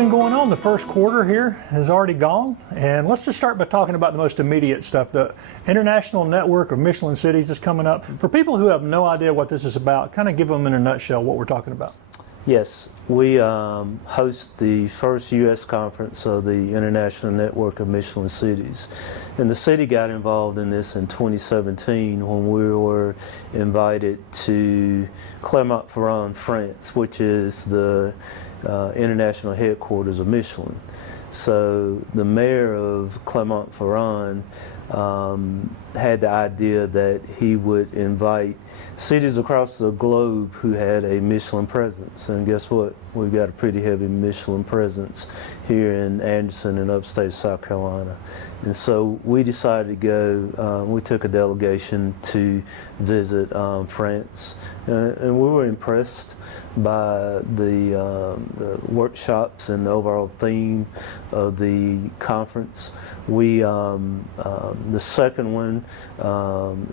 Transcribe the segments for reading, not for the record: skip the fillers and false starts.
been going on? The first quarter here has already gone, and let's just start by talking about the most immediate stuff. The International Network of Michelin Cities is coming up. For people who have no idea what this is about, kind of give them in a nutshell what we're talking about. Yes, we host the first U.S. conference of the International Network of Michelin Cities. And the city got involved in this in 2017 when we were invited to Clermont-Ferrand, France, which is the international headquarters of Michelin. So the mayor of Clermont-Ferrand had the idea that he would invite cities across the globe who had a Michelin presence. And guess what? We've got a pretty heavy Michelin presence here in Anderson in upstate South Carolina. And so we decided to go, we took a delegation to visit France, and we were impressed by the workshops and the overall theme of the conference. The second one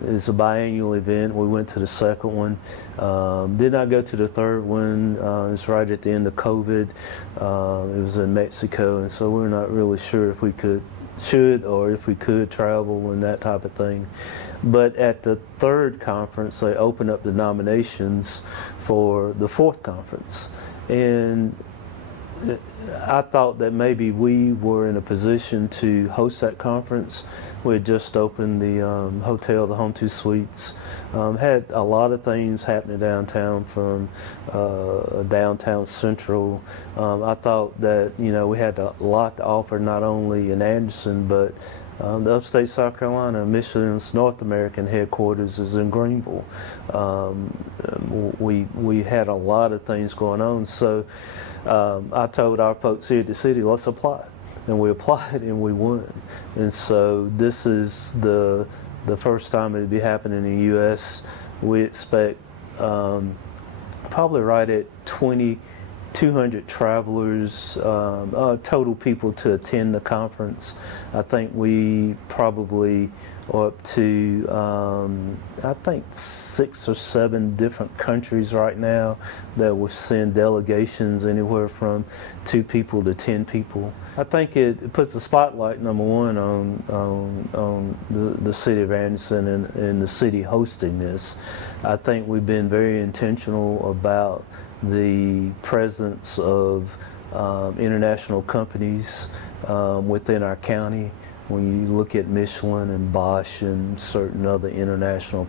is a biannual event. We went to the second one. Did not go to the third one. It was right at the end of COVID. It was in Mexico, and so we're not really sure if we should or if we could travel and that type of thing. But at the third conference, they opened up the nominations for the fourth conference. And I thought that maybe we were in a position to host that conference. We had just opened the hotel, the Home 2 Suites. Had a lot of things happening downtown, from downtown central. I thought that, you know, we had a lot to offer, not only in Anderson, but the upstate South Carolina. Michelin's North American headquarters is in Greenville. We had a lot of things going on, so I told our folks here at the city, let's apply. And we applied and we won. And so this is the first time it'd be happening in the U.S. We expect probably right at 200 travelers, total people to attend the conference. I think we probably are up to, I think 6 or 7 different countries right now that will send delegations anywhere from 2 people to 10 people. I think it puts the spotlight, number one, on the city of Anderson and the city hosting this. I think we've been very intentional about the presence of international companies within our county. When you look at Michelin and Bosch and certain other international,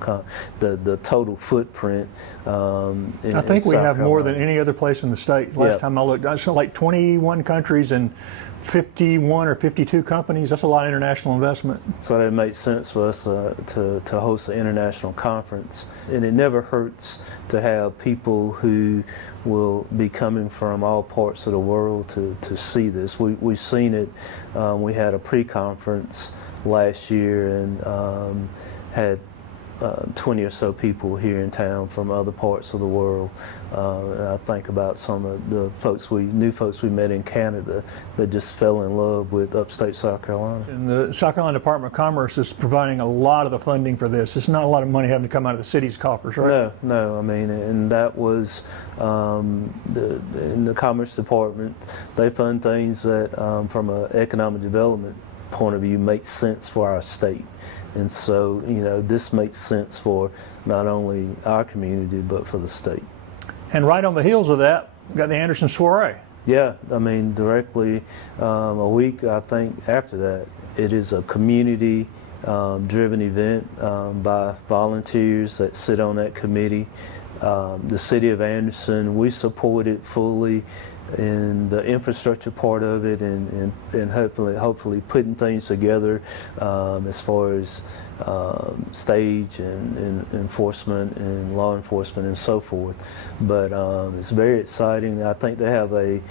the total footprint. I think we have more than any other place in the state. Last time I looked, it's like 21 countries and 51 or 52 companies. That's a lot of international investment. So it makes sense for us to host an international conference. And it never hurts to have people who will be coming from all parts of the world to see this. We've seen it. We had a pre-conference last year and had 20 or so people here in town from other parts of the world. And I think about some of the new folks we met in Canada that just fell in love with upstate South Carolina. And the South Carolina Department of Commerce is providing a lot of the funding for this. It's not a lot of money having to come out of the city's coffers, right? No. I mean, and that was in the Commerce Department. They fund things that, from an economic development point of view, make sense for our state. And so, you know, this makes sense for not only our community, but for the state. And right on the heels of that, we've got the Anderson Soiree. Yeah, I mean, directly a week, I think, after that, it is a community driven event by volunteers that sit on that committee. The city of Anderson, we support it fully in the infrastructure part of it, and hopefully putting things together as far as stage and enforcement and law enforcement and so forth. But it's very exciting. I think they have the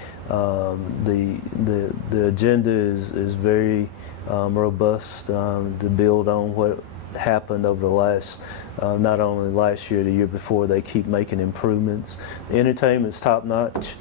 agenda is very robust to build on what happened over the last, not only last year, the year before. They keep making improvements. Entertainment's top notch.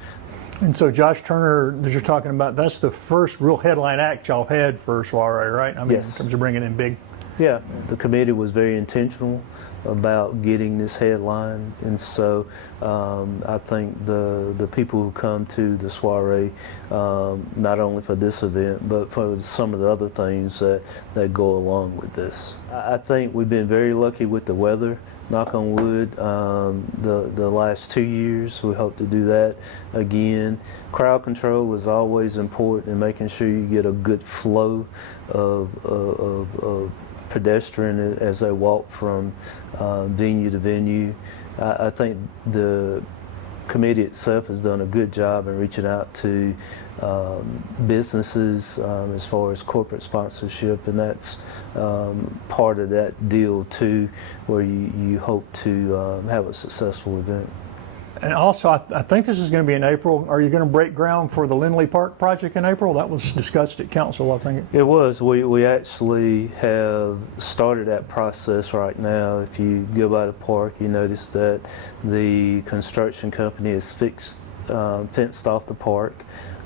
And so Josh Turner, that you're talking about, that's the first real headline act y'all had for Soiree, right? I mean, yes. In terms of bringing in big Yeah, the committee was very intentional about getting this headline, and so I think the people who come to the soiree, not only for this event, but for some of the other things that go along with this. I think we've been very lucky with the weather, knock on wood, the last 2 years. We hope to do that again. Crowd control is always important in making sure you get a good flow of pedestrian as they walk from venue to venue. I think the committee itself has done a good job in reaching out to businesses as far as corporate sponsorship, and that's part of that deal too, where you hope to have a successful event. And also, I think this is going to be in April. Are you going to break ground for the Lindley Park project in April? That was discussed at council, I think. It was. We actually have started that process right now. If you go by the park, you notice that the construction company has fenced off the park.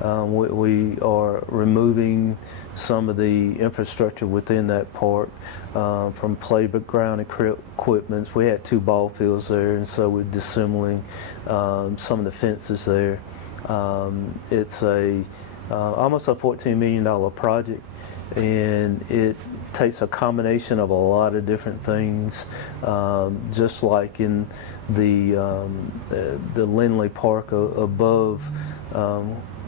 We are removing some of the infrastructure within that park from playground equipment. We had 2 ball fields there, and so we're disassembling some of the fences there. It's almost a $14 million project, and it takes a combination of a lot of different things, just like in the Lindley Park above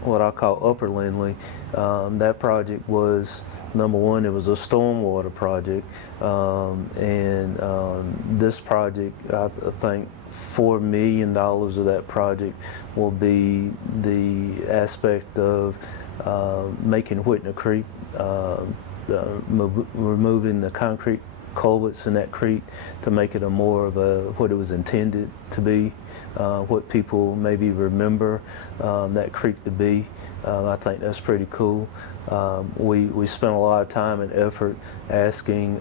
what I call Upper Lindley. That project was, number one, it was a stormwater project, and this project, I think $4 million of that project will be the aspect of making Whitner Creek, removing the concrete culverts in that creek to make it a more of what it was intended to be, what people maybe remember that creek to be. I think that's pretty cool. We spent a lot of time and effort asking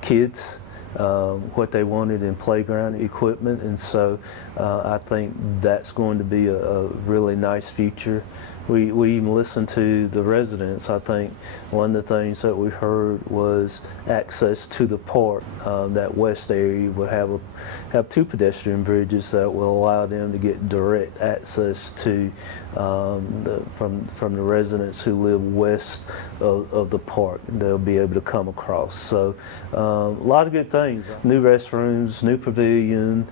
kids what they wanted in playground equipment, and so I think that's going to be a really nice feature. We even listened to the residents. I think one of the things that we heard was access to the park. That west area will have 2 pedestrian bridges that will allow them to get direct access to from the residents who live west of the park. They'll be able to come across. So a lot of good things. New restrooms, new pavilion,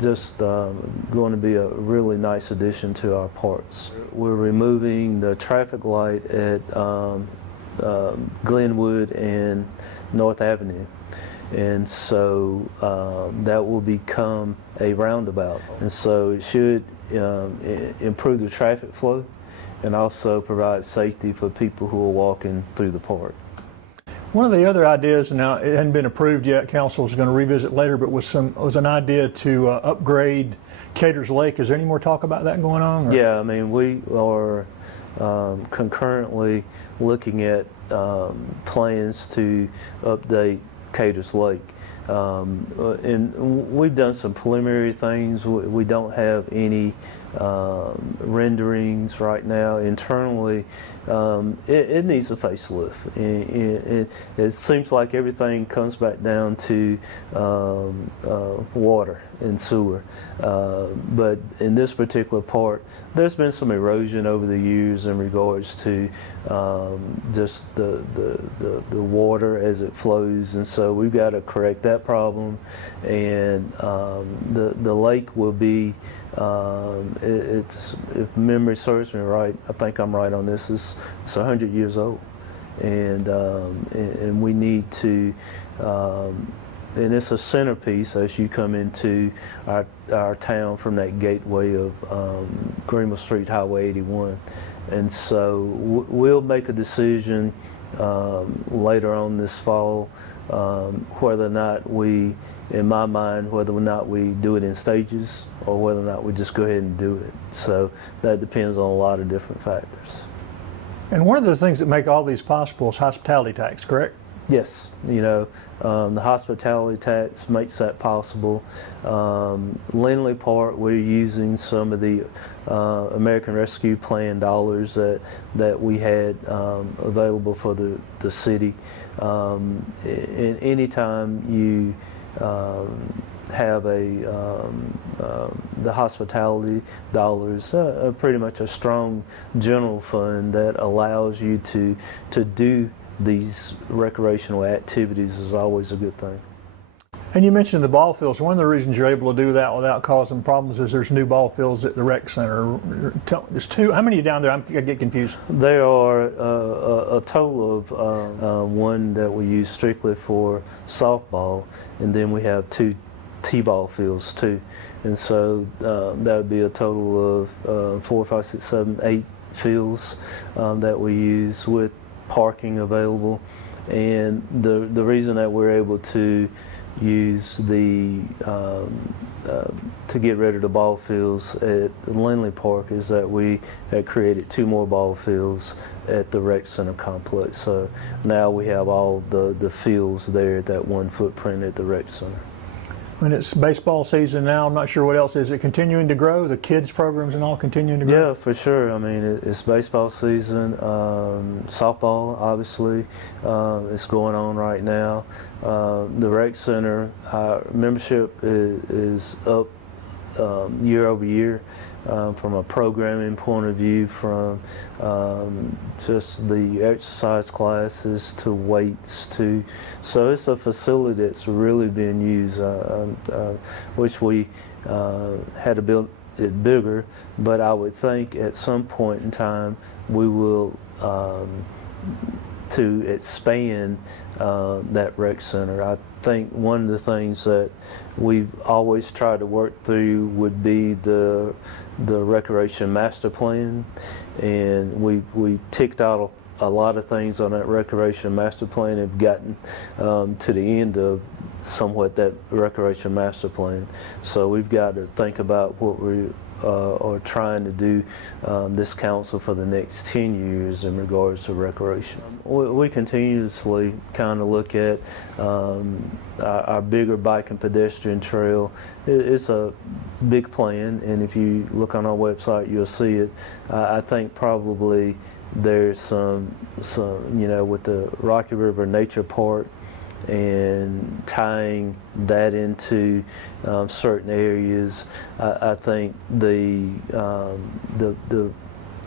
just going to be a really nice addition to our parks. We're removing the traffic light at Glenwood and North Avenue, and so that will become a roundabout, and so it should improve the traffic flow and also provide safety for people who are walking through the park. One of the other ideas, now it hadn't been approved yet, council is going to revisit later, but was an idea to upgrade Caters Lake. Is there any more talk about that going on? Or? Yeah, I mean, we are concurrently looking at plans to update Caters Lake. And we've done some preliminary things. We don't have any renderings right now internally. It needs a facelift. It seems like everything comes back down to water and sewer. But in this particular part, there's been some erosion over the years in regards to just the water as it flows, and so we've got to correct that problem. And the lake will be, it's, if memory serves me right, I think I'm right on this, it's 100 years old, and we need to, and it's a centerpiece as you come into our town from that gateway of Greenville Street, Highway 81. And so we'll make a decision later on this fall whether or not we, in my mind, whether or not we do it in stages or whether or not we just go ahead and do it. So that depends on a lot of different factors. And one of the things that make all these possible is hospitality tax, correct? Yes, the hospitality tax makes that possible. Lindley Park, we're using some of the American Rescue Plan dollars that we had available for the city. And anytime you have the hospitality dollars, pretty much a strong general fund that allows you to do these recreational activities is always a good thing. And you mentioned the ball fields. One of the reasons you're able to do that without causing problems is there's new ball fields at the rec center. There's two. How many are you down there? I get confused. There are a total of one that we use strictly for softball, and then we have 2 t-ball fields too. And so that would be a total of 4, 5, 6, 7, 8 fields that we use with parking available. And the reason that we're able to use to get rid of the ball fields at Lindley Park is that we had created 2 more ball fields at the rec center complex. So now we have all the fields there at that one footprint at the rec center. And it's baseball season now. I'm not sure what else. Is it continuing to grow? The kids programs and all continuing to grow? Yeah, for sure. I mean, it's baseball season. Softball, obviously, is going on right now. The rec center, membership is up year over year. From a programming point of view, from just the exercise classes to weights to, so it's a facility that's really being used. Wish we had to build it bigger, but I would think at some point in time we will to expand that rec center. I think one of the things that we've always tried to work through would be the recreation master plan, and we ticked out a lot of things on that recreation master plan and have gotten to the end of somewhat that recreation master plan. So we've got to think about what we are trying to do this council for the next 10 years in regards to recreation. We continuously kind of look at our bigger bike and pedestrian trail. It's a big plan, and if you look on our website you'll see it. I think probably there's some with the Rocky River Nature Park and tying that into certain areas. I think the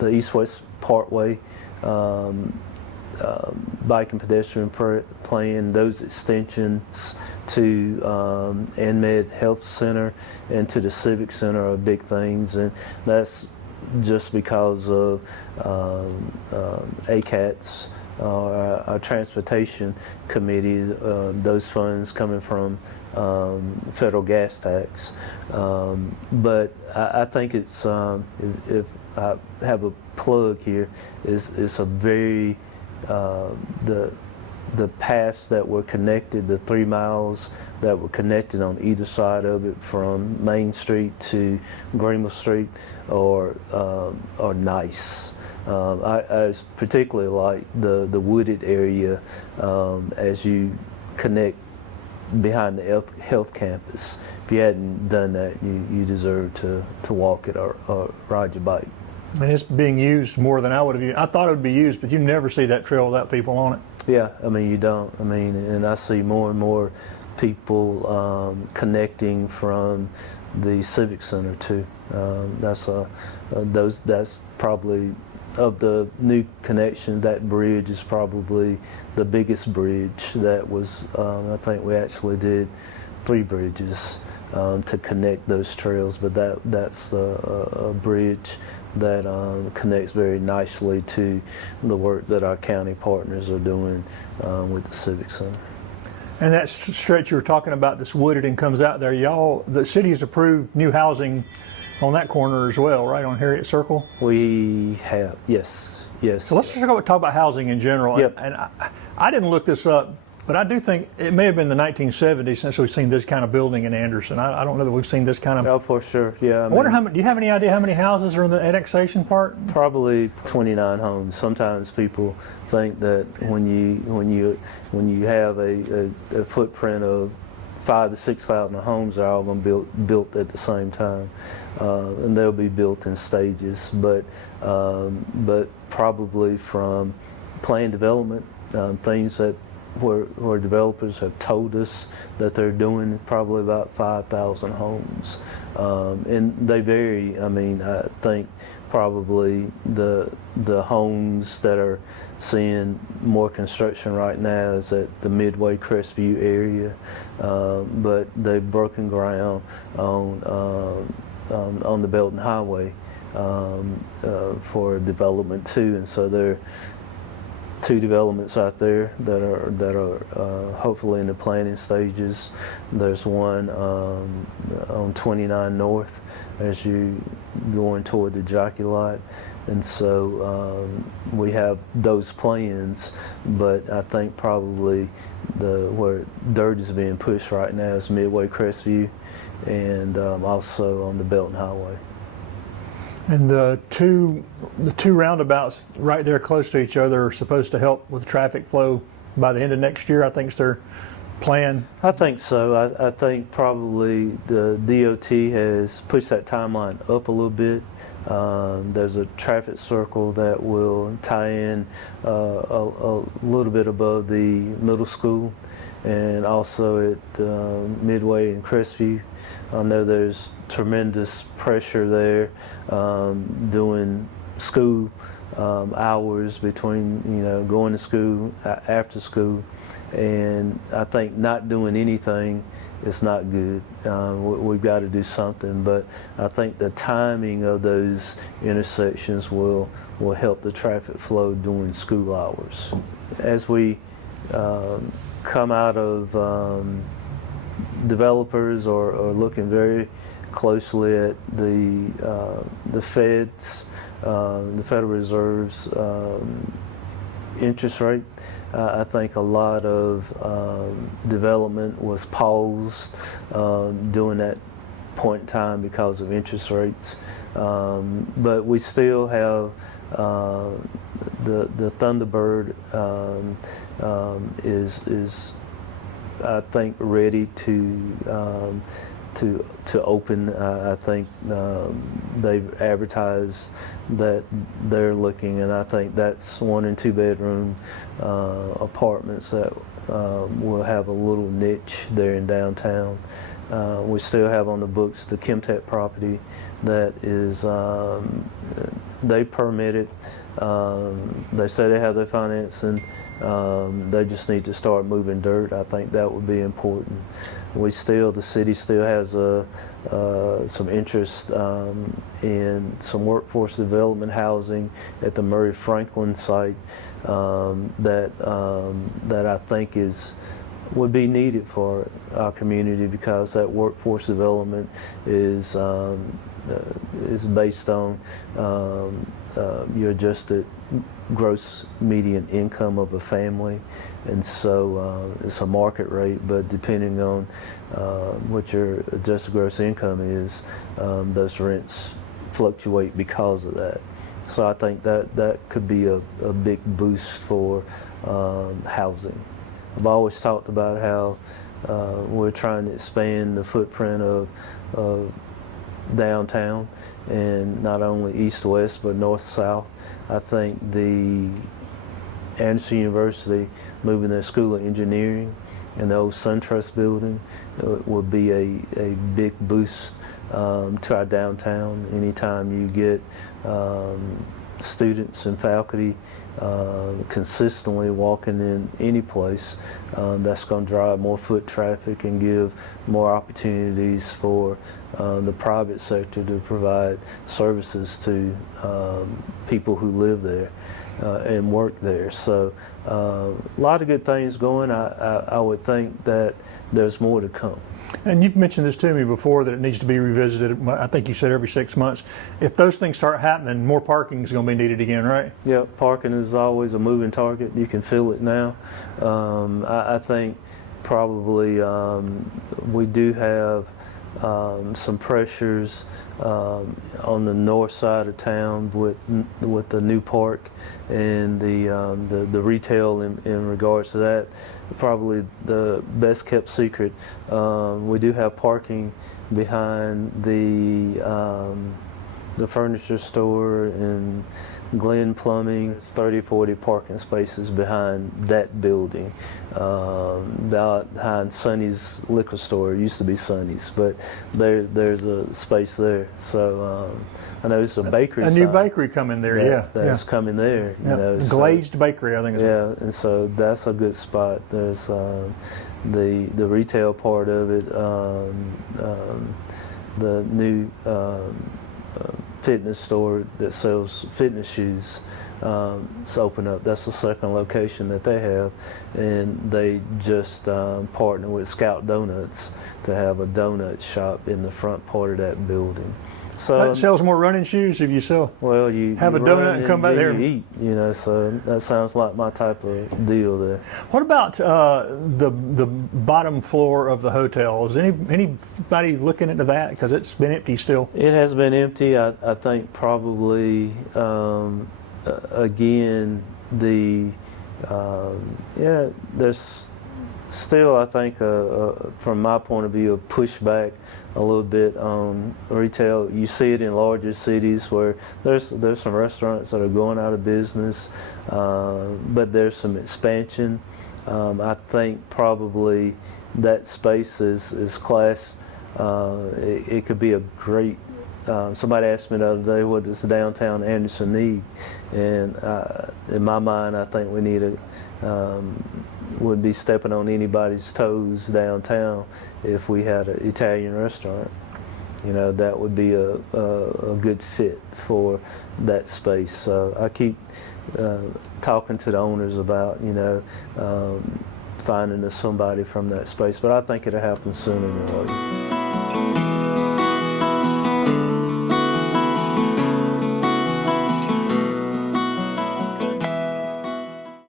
East-West Parkway bike and pedestrian plan, those extensions to AnMed Health Center and to the Civic Center are big things, and that's just because of ACATS, our transportation committee, those funds coming from federal gas tax. But I think it's, if I have a plug here, it's a very, the paths that were connected, the 3 miles that were connected on either side of it from Main Street to Greenville Street are nice. I particularly like the wooded area as you connect behind the health campus. If you hadn't done that, you deserve to walk it or ride your bike. And it's being used more than I would have used. I thought it would be used, but you never see that trail without people on it. Yeah, I mean, you don't. I mean, and I see more and more people connecting from the Civic Center too. That's probably, of the new connection, that bridge is probably the biggest bridge that was, I think we actually did 3 bridges to connect those trails, but that's a bridge that connects very nicely to the work that our county partners are doing with the Civic Center. And that stretch you were talking about, this wooded and comes out there, the city has approved new housing on that corner as well, right, on Harriet Circle? We have, yes. So let's just talk about housing in general. Yep. And I didn't look this up But I do think it may have been the 1970s since we've seen this kind of building in Anderson. I don't know that we've seen this kind of. Oh, for sure, yeah. I wonder how many. Do you have any idea how many houses are in the annexation part? Probably 29 homes. Sometimes people think that when you have a footprint of 5,000 to 6,000 homes, are all going to be built at the same time, and they'll be built in stages. But probably from planned development, things that where developers have told us that they're doing probably about 5,000 homes, and they vary. I mean, I think probably the homes that are seeing more construction right now is at the Midway Crestview area, but they've broken ground on the Belton Highway for development too, and so there are 2 developments out there that are hopefully in the planning stages. There's one on 29 North as you going toward the Jockey Lot, and so we have those plans. But I think probably where dirt is being pushed right now is Midway Crestview, and also on the Belton Highway. And the two roundabouts right there close to each other are supposed to help with traffic flow by the end of next year. I think it's their plan. I think so. I think probably the DOT has pushed that timeline up a little bit. There's a traffic circle that will tie in a little bit above the middle school, and also at Midway and Crestview. I know there's tremendous pressure there doing school hours between, going to school, after school, and I think not doing anything is not good. We've got to do something, but I think the timing of those intersections will help the traffic flow during school hours. As we come out of developers are looking very closely at the Fed's, the Federal Reserve's interest rate. I think a lot of development was paused during that point in time because of interest rates, but we still have the Thunderbird is I think ready to open. I think they've advertised that they're looking, and I think that's 1 and 2 bedroom apartments that will have a little niche there in downtown. We still have on the books the Chemtech property that is they permitted. They say they have their financing. They just need to start moving dirt. I think that would be important. The city still has some interest in some workforce development housing at the Murray Franklin site that I think would be needed for our community, because that workforce development is based on your adjusted gross median income of a family, and so it's a market rate, but depending on what your adjusted gross income is, those rents fluctuate because of that. So I think that could be a big boost for housing. I've always talked about how we're trying to expand the footprint of downtown, and not only east-west but north-south. I think the Anderson University moving their School of Engineering and the old SunTrust building would be a big boost to our downtown. Anytime you get students and faculty consistently walking in any place, that's going to drive more foot traffic and give more opportunities for the private sector to provide services to people who live there and work there. So a lot of good things going. I would think that there's more to come. And you've mentioned this to me before, that it needs to be revisited. I think you said every 6 months. If those things start happening, more parking is going to be needed again, right? Yeah, parking is always a moving target. You can feel it now. I think probably we do have some pressures on the north side of town with the new park and the retail in regards to that. Probably the best kept secret. We do have parking behind the furniture store and Glen Plumbing. There's 30, 40 parking spaces behind that building. Behind Sonny's liquor store. It used to be Sonny's, but there's a space there. So I know there's a bakery. A new bakery coming there, that's coming there. You know, Glazed bakery, I think. And so that's a good spot. There's the retail part of it, the new fitness store that sells fitness shoes. It's open up. That's the second location that they have, and they just partner with Scout Donuts to have a donut shop in the front part of that building. So it sells more running shoes if you sell. Well, you have a donut and come back there and eat. You know, so that sounds like my type of deal there. What about the bottom floor of the hotel? Is anybody looking into that? Because it's been empty still. It has been empty. I think probably again there's still, I think, from my point of view, a pushback a little bit on retail. You see it in larger cities where there's some restaurants that are going out of business, but there's some expansion. I think probably that space is class. It could be a great. Somebody asked me the other day, what does downtown Anderson need? And in my mind, I think we need would be stepping on anybody's toes downtown if we had an Italian restaurant. You know, that would be a good fit for that space. So I keep talking to the owners about, finding us somebody from that space, but I think it'll happen sooner than later.